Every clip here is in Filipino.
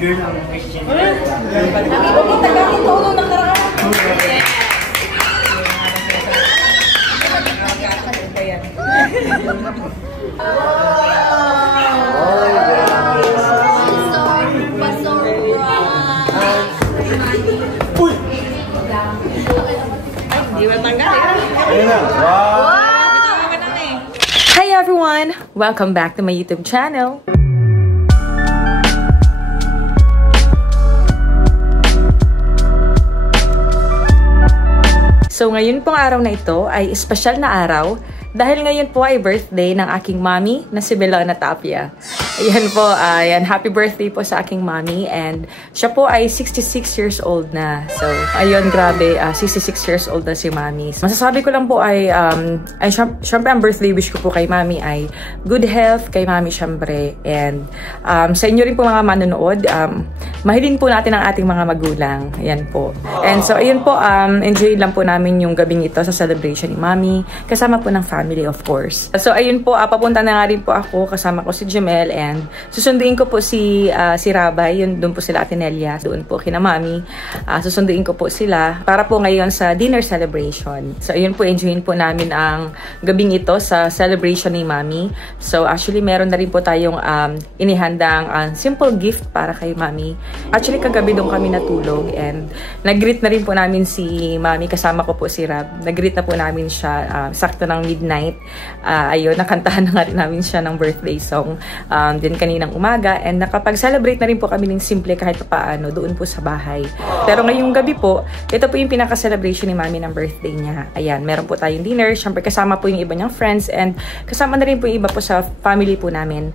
girl ang Christian. Nakikita gamit ko nung nakaraan. Uy! Hindi matanggal eh. Ayun na. Wow! Hi everyone! Welcome back to my YouTube channel. So ngayon pong araw na ito ay espesyal na araw dahil ngayon po ay birthday ng aking mommy na si Belona Tapia. Ayan po, happy birthday po sa aking mommy and siya po ay 66 years old na. So ayun, grabe, 66 years old na si mommy. Masasabi ko lang po ay syempre ang birthday wish ko po kay mommy ay good health kay mommy syempre. And sa inyo rin po mga manonood, mahilin po natin ang ating mga magulang. Ayan po. And so ayun po, enjoy lang po namin yung gabing ito sa celebration ni mommy. Kasama po ng family of course. So ayun po, papunta na nga rin po ako. Kasama ko si Jamel and susunduin ko po si Rabay. Yun, doon po sila Ate Nelia. Doon po kina mami. Susunduin ko po sila para po ngayon sa dinner celebration. So ayun po, enjoyin po namin ang gabing ito sa celebration ni mami. So actually meron na rin po tayong inihandang simple gift para kay mami. Actually kagabi doon kami natulog and nag-greet na rin po namin si mami. Kasama ko po si Rab. Nag-greet na po namin siya sakto ng midnight. Ayun, nakantahan na nga rin namin siya ng birthday song din kaninang umaga and nakapag-celebrate na rin po kami ng simple kahit paano doon po sa bahay. Pero ngayong gabi po, ito po yung pinaka-celebration ni mami ng birthday niya. Ayan, meron po tayong dinner. Siyempre kasama po yung iba niyang friends and kasama na rin po yung iba po sa family po namin.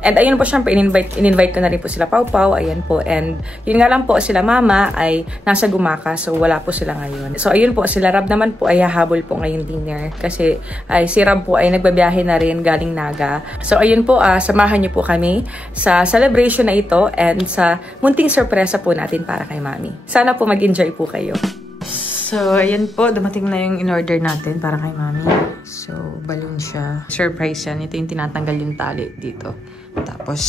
And ayun po, siyempre, in-invite ko na rin po sila Pau-Pau. Ayan po. And yun nga lang po, sila mama ay nasa Gumaka. So, wala po sila ngayon. So, ayun po, sila Rab naman po ay hahabol po ngayon dinner. Kasi si Rab po ay nagbabiyahe na rin galing Naga. So, ayun po, samahan niyo po kami sa celebration na ito and sa munting sorpresa po natin para kay mami. Sana po mag-enjoy po kayo. So, ayan po, dumating na yung in-order natin para kay mami. So, balloon siya. Surprise yan. Ito yung tinatanggal yung tali dito. Tapos,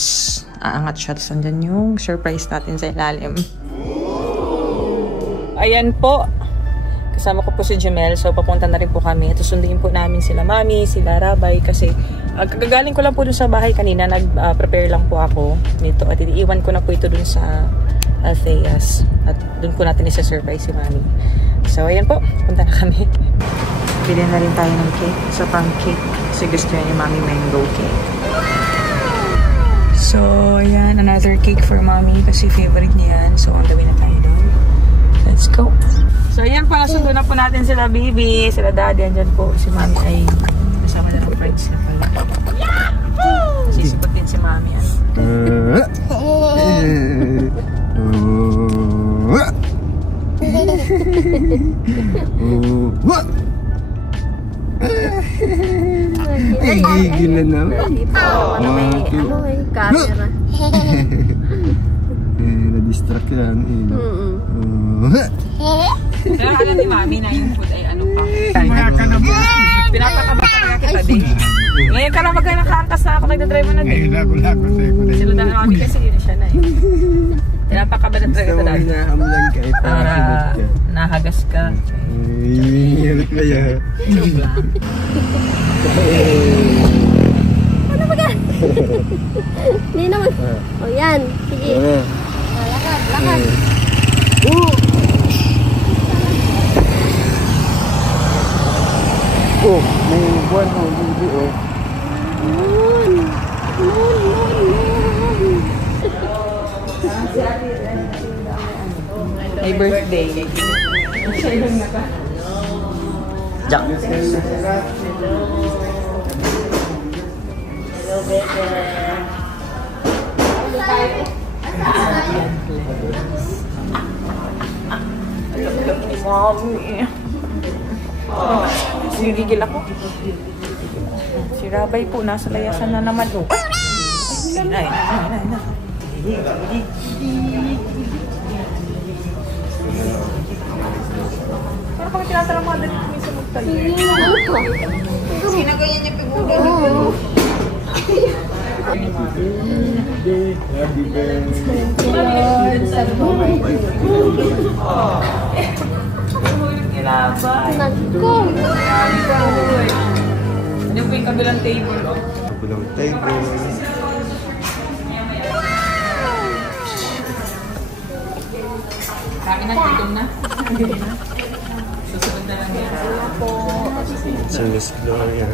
aangat siya. Tapos, andyan yung surprise natin sa ilalim. Ayan po. Kasama ko po si Jamel. So, papunta na rin po kami. Tapos, sunduin po namin sila mami, sila Rabay. Kasi, kagagaling ko lang po dun sa bahay kanina. Nag-prepare lang po ako nito. At iiwan ko na po ito dun sa Altheas. At dun po natin isa-surprise si mami. So, ayan po. Punta na kami. Bili na rin tayo ng cake. Sa pancake. Kasi gusto niya ni mami mango cake. So, ayan. Another cake for mommy. Kasi favorite niya yan. So, on the way na tayo doon. Let's go. So, ayan pa. Nasundo na po natin sila baby. Sila daddy. Andyan po. Si mami ay kasama na ng friends na pala. Sisipot din si mami. Ay, gigil na naman. Camera. Na-distract yan. Pero alam ni mami na yung food ay ano pa. Pinapakaba talaga kita din. Ngayon ka na magka nakaangkas na ako, nagdadrive mo na din. Sila na mami kasi yun siya na eh. Pinapakaba na talaga sa dati. Nahamlan ka eh, para nahagas ka. Hirap kaya. Joke lang. Ano ba ka? Hindi naman. O yan. Sige. Lakad, lakad. Oh, may buwan o hindi o. Moon. May birthday. Jack. Mami. Sinigigil ako. Si Rabay po, nasa layasan na naman. Ay. Pero pag tinatanong mga dali kami sa magtayo. Sino ganyan yung pigulo? Nagko. Ano po yung kabilang table? Kabilang table. Kami na, titom na. Susunod na lang yan. Si Miss Gloria.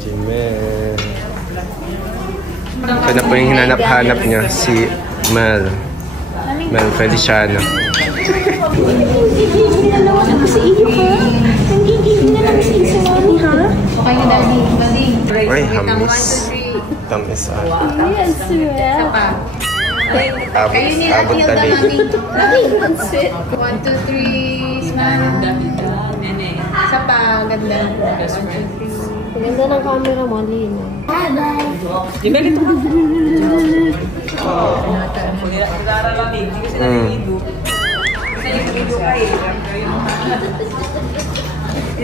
Jimel. Ito na po yung hinanap-hanap niya, si Mel. Mel Feliciano. Nanggigigil na naman ako sa iyo, ha? Nanggigigil na lang sa iyo sa mami, ha? Okay na, Daddy. Daddy. Ay, hamis. Tamis ah. Ay, ang sweet. Pa. Abot, abot tabi. Ang sweet. 1, 2, 3, smile. Nene. Isa pa, ganda. Ang ganda ng camera mo, Lino. Jimel, ito. Pag-aaral lang eh. Hindi kasi naliligo. Kasi naliligo ka eh.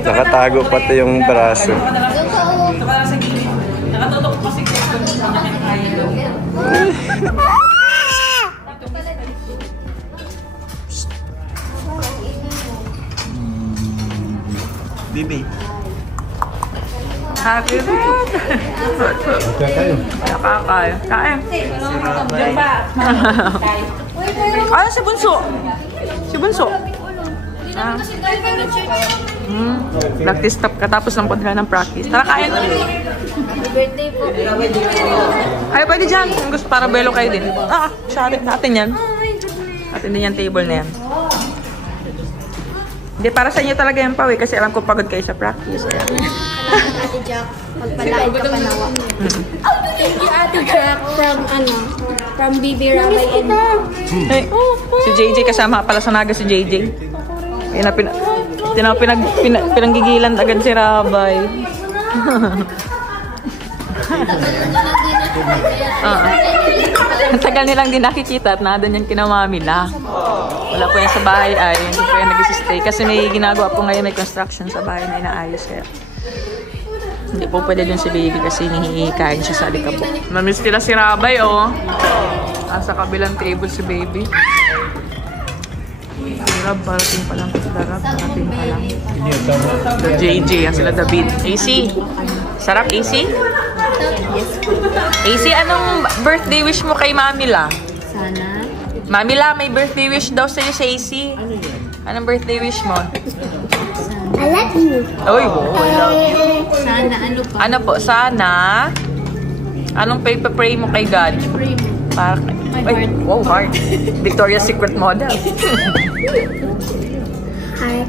Nakatago pati yung braso. Ito ka lang sa gilid. Nakatutok pa si Chris kung nakakaya daw. Bibi. Happy birthday! Nakakain. Kain. Diyan ba? Ano si Bunso? Si Bunso? Ah. Practice stop ka tapos ng punta ng practice. Tara, kain. Birthday po. Ay, pwede dyan. Kung gusto para belo kayo din. Ah, share natin yan. Atin din yung table na yan. Hindi, para sa inyo talaga yung pawi kasi alam ko pagod kayo sa practice. Ayan. Ate Jack, magpalain ka panawa. Thank you, Ate Jack, from BB Rabay and... Hey, si JJ kasama pala sa naga si JJ. Ayun na, pinanggigilan agad si Rabay. Ang tagal nilang din nakikita at nada niyang kinamami na. Wala po yan sa bahay ay hindi po yan nag-stay kasi may ginagawa po ngayon, may construction sa bahay na inaayos kaya. Hindi po pwede dun si baby kasi hinihikain siya sa alikabok. Namiss nila si Rabay oh. Sa kabilang table si baby. Si Rab, parating pa lang. Si Rab, parating pa lang. JJ, yan sila David. AC, sarap AC? AC, anong birthday wish mo kay Mamila? Sana. Mamila, may birthday wish daw sa'yo sa AC. Anong birthday wish mo? I love you. Uy, I love you. Sana, ano pa? Ano po, sana? Anong pray mo kay God? Pray mo. Para, ay, wow, heart. Victoria's Secret model. Heart.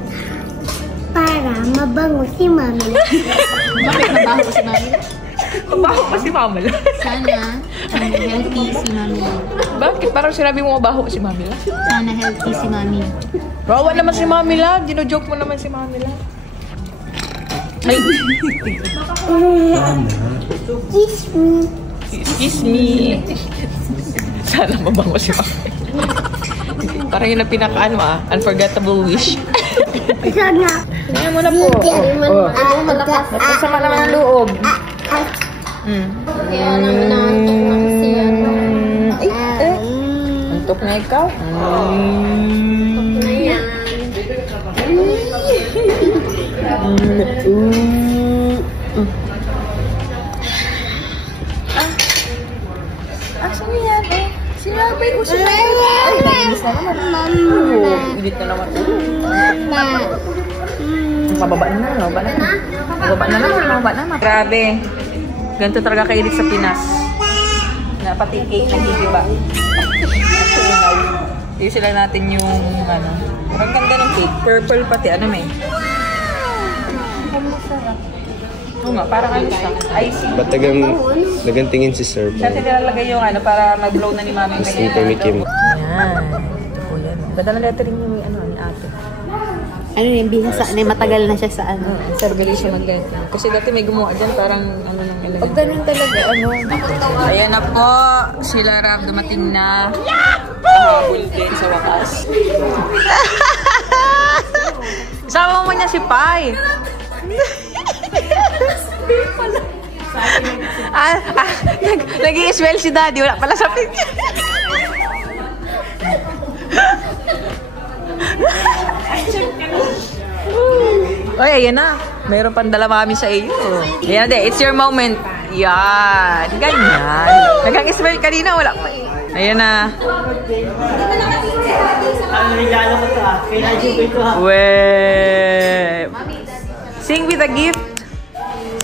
Para mabango si Mami. Bakit nabaho si Mami? Mabaho pa si Mamila. Sana, healthy si Mami. Bakit? Parang sinabi mo mabaho si Mamila. Sana healthy si Mami. Rawa naman si Mamila. Gino-joke mo naman si Mamila. Ay. Kiss me. Kiss me. Sana mabango si Mamila. Parang yun ang pinakaano unforgettable wish. Sana. Tingnan mo na po. Masama naman ang loob. Kaya naman nakantok na kasi ano. Antok na ikaw? Antok na yan. Asan yan eh? Sinabay ko siya. Ay, nalinis na naman. Edit na naman. Mababa na naman. Mababa na naman. Grabe. Ganito talaga ka-edit sa Pinas. Na pati cake nagigiba. Yung sila natin yung ano. Ang ganda ng cake. Purple pati. Ano may? Oo nga, parang ano siya. Icy. Ba't nagantingin si Sir Siya nilalagay yung ano para mag-blow na ni Mami. Mas Mikim. Yan. Ito po yan. Ganda na lettering ni ate. Ano yung binasa na matagal na siya sa ano? Sa regulation ng ganito. Kasi dati may gumawa dyan, parang ano nang elegant. Pag ganun talaga, ano? Ayan na po, sila Rab dumating na. Habol din sa wakas. Sama mo niya si Pai. Nag-i-swell si Daddy. Wala pala sa picture. Oy, ayan na. Mayroon pang dala mami sa iyo. Ayan na, it's your moment. Yan. Ganyan. Nag-i-swell kanina. Wala pa eh. Ayan na. Ang regalo ko to Kaya ito Weh. Sing with a gift.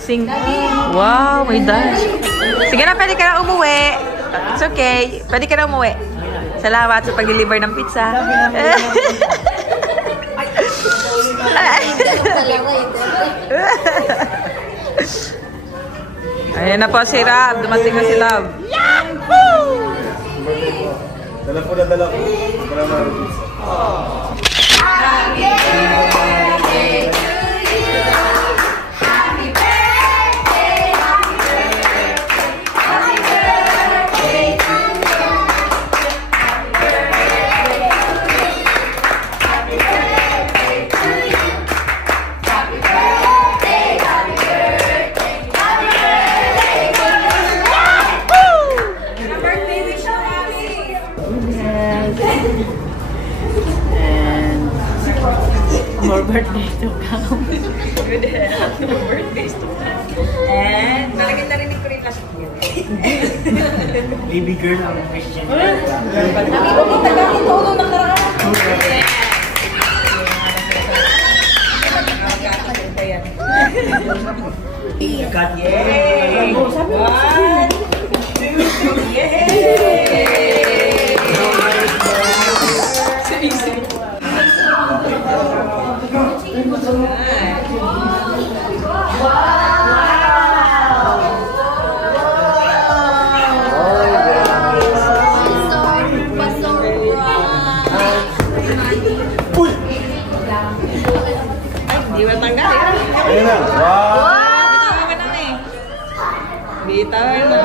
Sing. Wow, may dance. Sige na, pwede ka na umuwi. It's okay. Pwede ka na umuwi. Salamat sa pag-deliver ng pizza. Ayan na po si Rob. Dumating na si Rob. Yahoo! Dala ko. Para marunong. Happy birthday to you. Happy birthday. Happy birthday. Happy birthday to you. Happy birthday to you. Happy birthday. Happy birthday. Happy birthday to you. Happy birthday wish you, Mommy. More birthdays to come. Good health. More birthdays to come. And malagay na rin ko rin last year. Baby girl ang Christian. God, yay! 1, 2, yay! Hindi mo tanggal eh. Ayun na. Wow! Bitaw na eh. Bitaw na.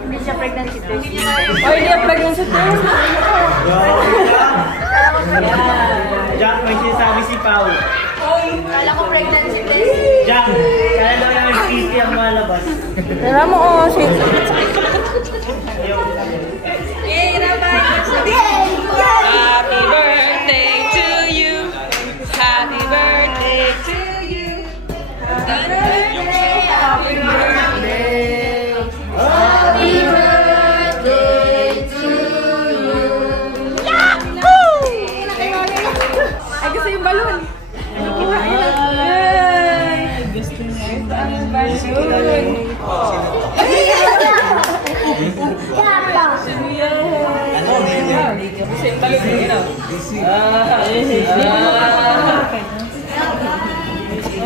Hindi siya pregnancy test. Oh, hindi ang pregnancy test. Jack, may sinasabi si Pao. Kala ko pregnancy test. Jack, kaya daw namin titi ang malabas. Tara mo, oh. Sweet. Happy birthday to you. Happy birthday to you. Happy birthday. Happy birthday to you. Ay, gusto yung balon. Ay, gusto niya yung balon.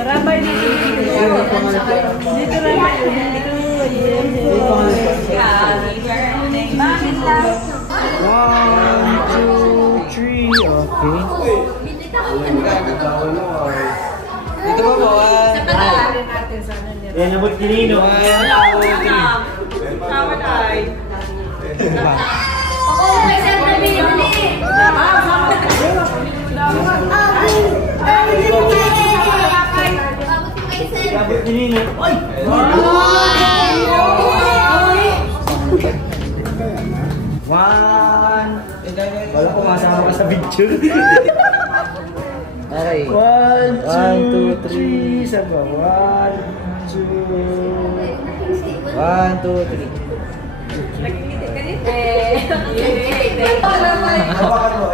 Rabay dito. Dito rabay. Happy birthday. Bakit lang? 1, 2, 3, okay. Dito ba po? Yan, nabot kinino. Tawad ay. Ako, may siyempre bibili. Nabot kinino. Ay! One. Wala ko masama ka sa picture. Okay. 1, 2, 3. Saba. 1, 2. 1, 2, 3.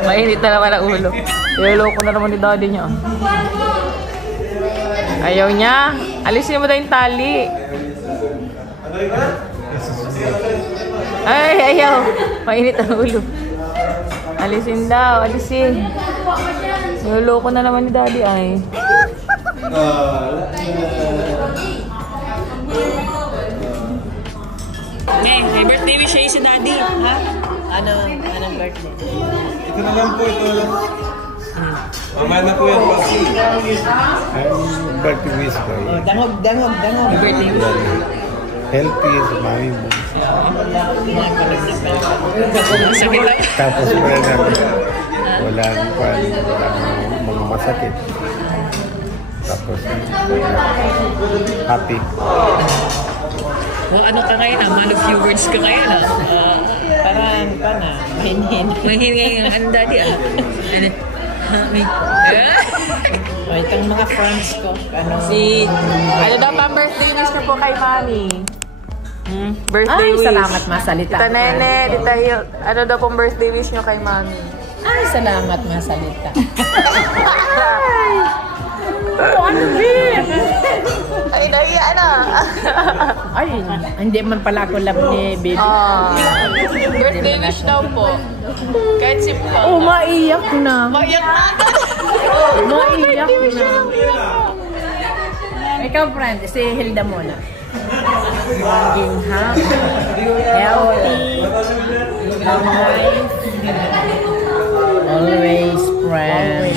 Mainit na naman ang ulo. Niloloko na naman ni daddy niya. Ayaw niya. Alisin mo daw yung tali. Ay, ayaw. Mainit ang ulo. Alisin daw, alisin. Niloloko na naman ni daddy ay. may birthday wish sa'yo si Daddy. Ha? Anong birthday? Ito na lang po, ito na lang. Mamaya na po yan, Pasi. I'm birthday wish ko. Dangog. Birthday wish. Healthy is mami mo. Sakit lang. Tapos walang mga masakit. Tapos happy. Ano ka ngayon? Man of few words ka ngayon. Parang ka na. Mahingi ang Daddy. O, itong mga friends ko. Ano daw pang birthday wish na po kay Mami? Birthday wish. Salamat masalita. Tita Nene, Tita Hill. Ano daw pong birthday wish nyo kay Mami? Ay, salamat masalita. Ay, nahiya na. Ay, hindi man pala ako love ni baby. Birthday wish daw po. Kahit simple. Oh, maiyak na. Maiyak na. Maiyak na. Ikaw, friend, si Hilda muna. Maging happy, healthy, always friend.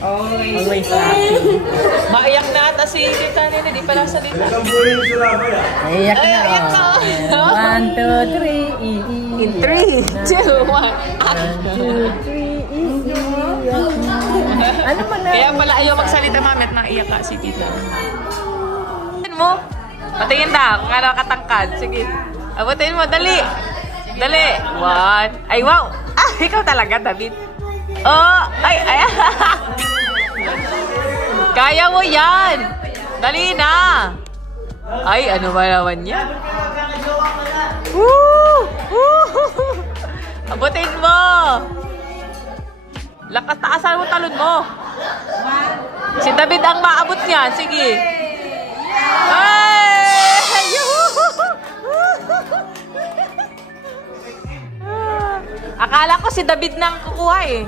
Always happy. Maiyak na ata si Tita Nene. Di pa lang salita. Iyak na. Iyak na. 1, 2, 3, In 3, 2, 1. 1, 2, 3, ano man na? Kaya pala ayaw magsalita, Mami, at naiyak ka si Tita. Abutin mo. Patingin daw kung ano katangkad. Sige. Abutin mo. Dali. Dali. 1. Ay, wow. Ah, ikaw talaga, David. Oh, ay. Kaya mo yan. Dali na. Ay, ano ba naman yan? Woo! Abutin mo. Lakas, taasan mo talon mo. Si David ang maabot niyan. Sige. Ay! Akala ko si David nang kukuha eh.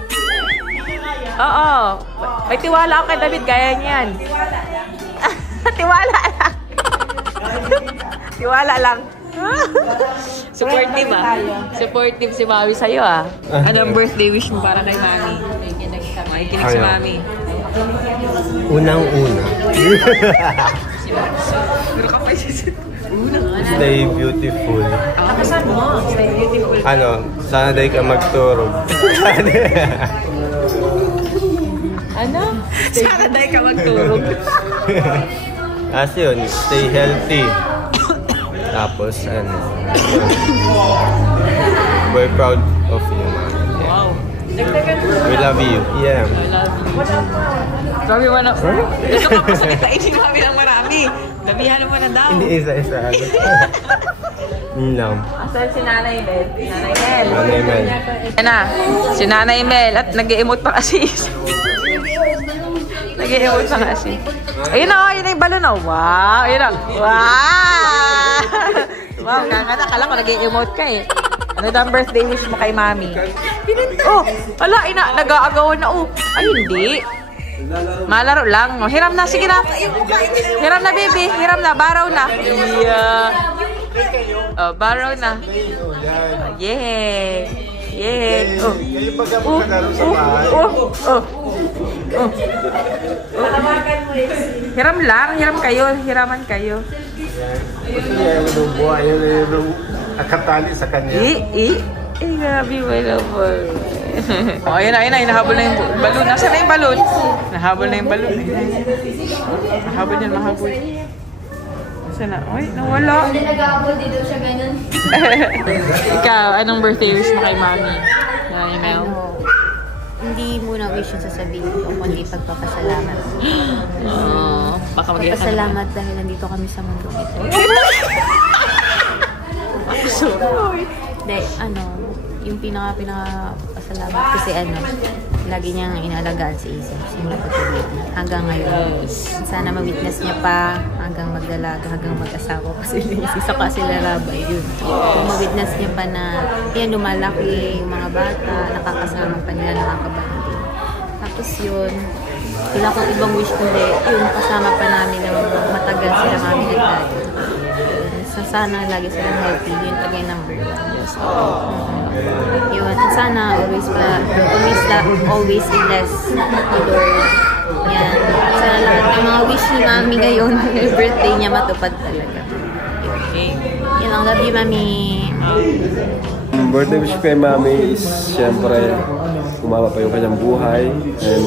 Oo. May tiwala ako kay David. Kaya niyan. Tiwala lang. Tiwala lang. Supportive ah. Supportive si Mami sa'yo ah. Anong birthday wish mo para kay Mami? Makikinig si Mami. Unang-una. Stay beautiful. Nakasan mo. Stay beautiful. Sana day ka magturog. Ano? Sana day ka magturog. Kasi yun, stay healthy. Tapos, we're proud of you, man. Wow. We love you. Yeah. Sabi mo na, ito ka pa sa kitain si Mami ng marami. Damihan mo na daw. Hindi isa-isa. No. Asan si Nanay Mel? Nanay Mel. Nanay Mel. Yan na, si Nanay Mel. At nag-i-emote pa kasi. Nag-i-emote pa kasi. Ayun na, yun na yung balon na. Wow, ayun na. Wow! Wow, kaganda. Kala ko nag-i-emote ka eh. Ano daw ang birthday wish mo kay Mami? Oh, ala, nag-aagawan na oh. Ay, hindi. Malaro lang. Hiram na, sige na. Hiram na, baby. Hiram na, baraw na. Yeah. Oh, baraw na. Yeah. Yeah. Oh. Hiram lang. Hiram kayo. Hiraman kayo. Akatali sa kanya. Grabe, my lover. Oh, ayun na. Hinahabol na yung balon. Nasaan na yung balon? Nahabol na yung balon. Mahabol yan, mahabol. Nasaan na? Ay, nawala. Hindi nag-aabol, di daw siya ganun. Ikaw, anong birthday wish mo kay Mami? Nanay Mel? Hindi muna wish yung sasabihin ko, kundi pagpapasalamat. Baka mag-iyak ka. Pagpapasalamat dahil nandito kami sa mundong ito. Dahil, yung pinaka-pasalamat kasi lagi niyang inalagaan si Isa, simula pag-ibig hanggang ngayon. Sana ma-witness niya pa hanggang magdalaga, hanggang mag-asawa kasi isa kasi larabay yun. Kung ma-witness niya pa na yan, lumalaki yung mga bata, nakakasama pa nila, nakakabanding. Tapos yun, wala akong ibang wish kundi yung kasama pa namin ng matagal sila Mami at Daddy. Sa sana lagi silang healthy. Yun talaga yung number 1. Yes. Yun. Sana always bless the Lord. Yan. Sana lahat ng mga wish ni Mami ngayon, yung birthday niya matupad talaga. Okay. Yan ang love you, Mami. Birthday wish kay Mami is syempre kumama pa yung kanyang buhay. And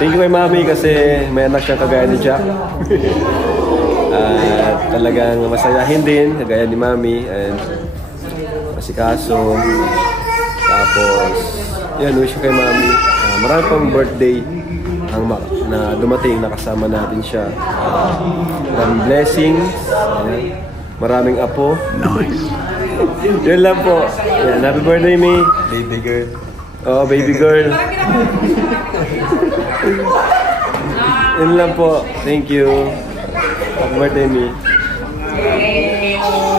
thank you kay Mami kasi may anak siyang kagaya ni Jack. At talagang masayahin din kagaya ni Mami and masikaso. Tapos yan, wish ko kay Mami marami pang birthday na dumating, nakasama natin siya. Maraming blessings, maraming apo. Nice. Yun lang po. Yan, happy birthday, Mi. Baby girl. Oh, baby girl. Yun lang po. Thank you. Happy birthday, Mi.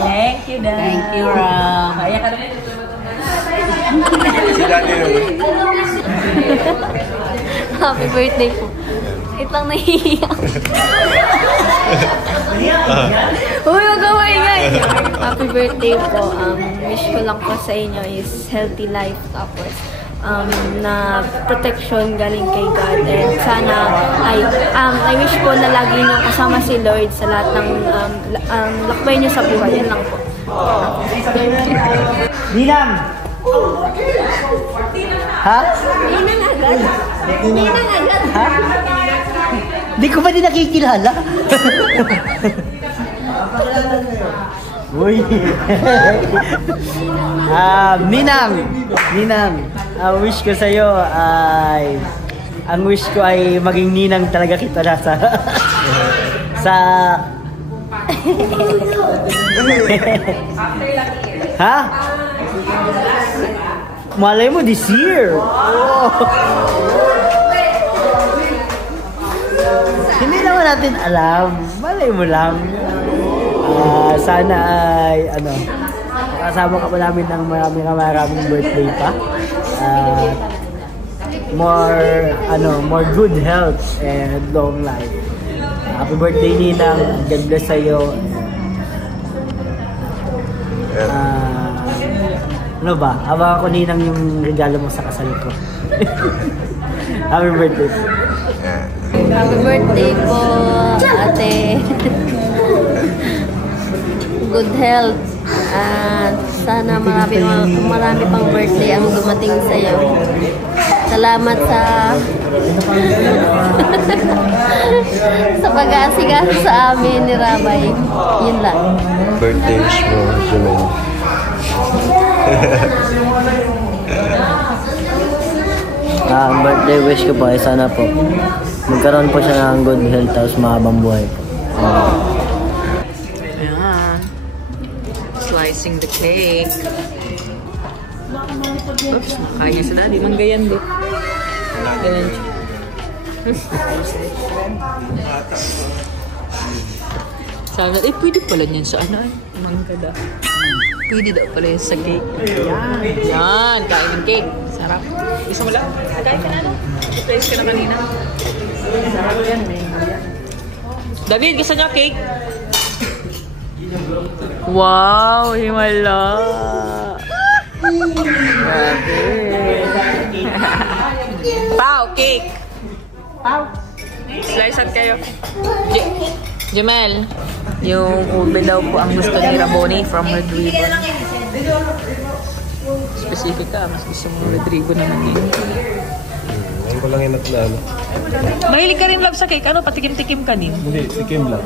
Thank you, Dad. Thank you, Ram. Kaya ka naman. Si Daddy naman. Happy birthday po. Wait lang, nahihiyak. Uy, huwag gawin yan. Happy birthday po. Wish ko lang po sa inyo is healthy life. Tapos, na protection galing kay God. And sana, I wish po na lagi nyo kasama si Lord sa lahat ng lakbay nyo sa buhay. Yan lang po. Ninang! Ha? Ninang agad? Ninang agad? Ha? Di ko ba din nakikilala? Uy! Ninang! Ang wish ko sa'yo ay... Ang wish ko ay maging ninang talaga kita na sa... Ha? Malay mo this year! Oh. Hindi naman natin alam. Malay mo lang. Sana ay kasama ka pa namin ng maraming birthday pa. More good health and long life. Happy birthday, Ninang. God bless sa'yo. Ano ba? Habang ako, Ninang, yung regalo mo sa kasal ko. Happy birthday. Happy birthday po, ate. Good health. At sana marami pang birthday ang dumating sa'yo. Salamat sa pag-aasigaso sa amin ni Rabay. Yun lang. Birthday wish mo, Jumel. Ang birthday wish ko po ay sana po magkaroon po siya ng good health tapos mahabang buhay po. Ayan. Slicing the cake. Oops, nakayos na. Di manggayan din. Ganun siya. Sabi na, pwede pala niyan sa ano ay. Manggada. Pwede daw pala yun sa cake. Yan. Yan. Kain ng cake. Sarap. Gusto mo lang? Kain ka na no? I-place ka na kanina. Sarap yan. David, gusto niya cake? Wow! Himala! Pau, cake! Pau! Slicean kayo. Jamel, yung ube daw po ang gusto ni Raboni from Red Ribbon. Specific ka, mas gusto mo Red Ribbon naman yun. Ngayon ko lang yung natlalo. Mahilig ka rin love sa cake, ano? Patikim-tikim ka din? Hindi, tikim lang.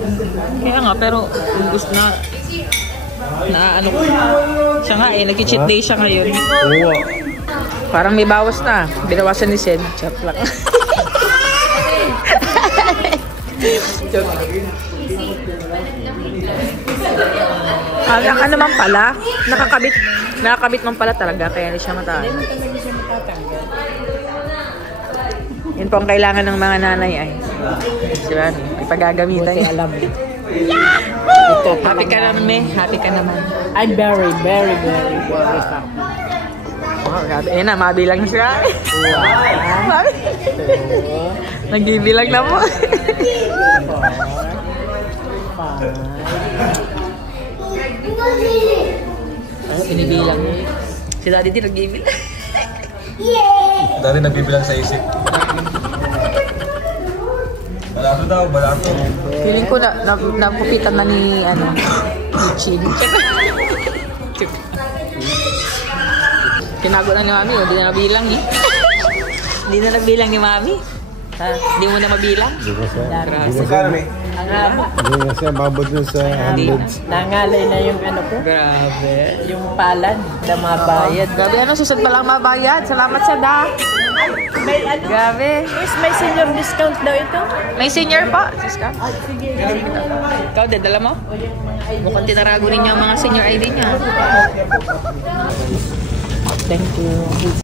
Kaya nga, pero gusto na ano ko. Siya nga nag-cheat day siya ngayon. Oo. Parang may bawas na. Binawasan ni Sen. Chat lang. Ano man pala, nakakabit man pala talaga, kaya hindi siya mataas. Yan po ang kailangan ng mga nanay ay. Diba? May pagagamitan niya. Alam. Happy ka naman, me. Happy ka naman. I'm very happy. Oh, grabe. Ayan na, mabilang na siya. Nagbibilang na mo. Ano, binibilang niya. Si Daddy din nag-bibilang. Dati nagbibilang sa isip. Balato daw, balato. Feeling ko napupitan na ni, ni Chin. Tinago na ni Mami, hindi na nabilang eh. Hindi na nagbilang ni Mami. Ha? Hindi mo na mabilang? Karami. Ang haba. Hindi kasi mabot dun sa hundreds. Nangalay na yung ano ko. Grabe. Yung palad na mabayad. Grabe, susod pa lang mabayad. Salamat sa da. May ano? Grabe. Miss, may senior discount daw ito. May senior pa. Discount. Sige. Ikaw, dala mo? Mukhang tinarago ninyo ang mga senior ID niya. Thank you.